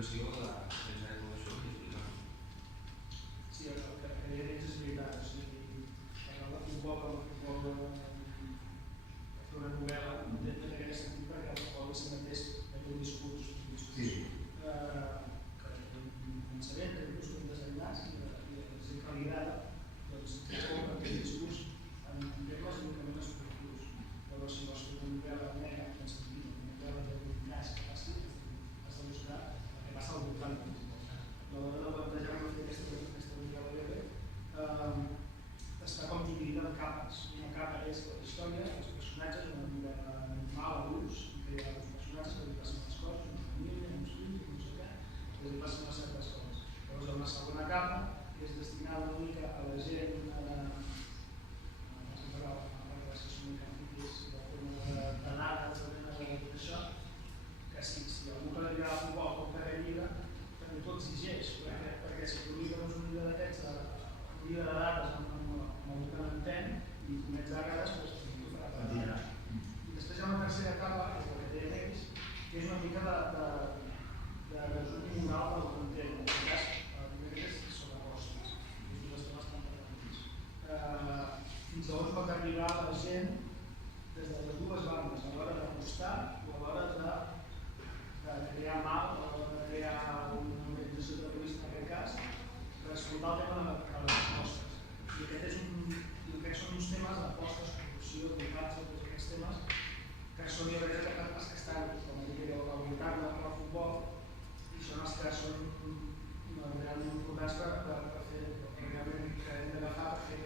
d'implicació de pensar en tot això i explicar-ho. Sí, el que deia ells és veritat. O sigui, parlar de futbol, fer una novel·la, intenta que hagués sentit perquè el futbol si mateix és un discurs que començarem, que és un desenllaç i la gent que li agrada doncs compra aquest discurs en termes únicament esportius. Llavors, si vols fer una novel·la negra, en sentit, una novel·la de l'univers que passi, has de buscar el que passa al voltant del futbol. A l'hora de plantejar-me fer aquesta novel·la breu, està com dividida en capes. Una capa és la història, els personatges, una novel·la normal, adults, en què hi ha uns personatges que li passen les coses, una família, uns fills, no sé què, que li passen les certes coses. Llavors, hi ha una segona capa, que és destinada una mica a la gent de dades, de tot això, que si algú que li agrada el futbol com que llibre, també tot exigeix, perquè si tu li dones un llibre d'aquests, un llibre de dades amb el que l'entén i comets dades, doncs t'ho farà patir. I després hi ha una tercera etapa, que és la que deien ells, que és una mica de resum moral del content. En aquest cas, el primer és sobre costes, és dues temes tan importants. Fins a on pot arribar la gent des de les dues bandes, a l'hora d'apostar o a l'hora de crear mal, a l'hora de crear una organització terrorista en aquest cas, per escoltar el tema de les apostes. I aquests són uns temes d'apostes, corrupció, doblatge, tots aquests temes, que són jo crec que els que estan, com dic jo, al voltant del futbol, i són els que són realment importants per fer, realment que hem d'agafar per fer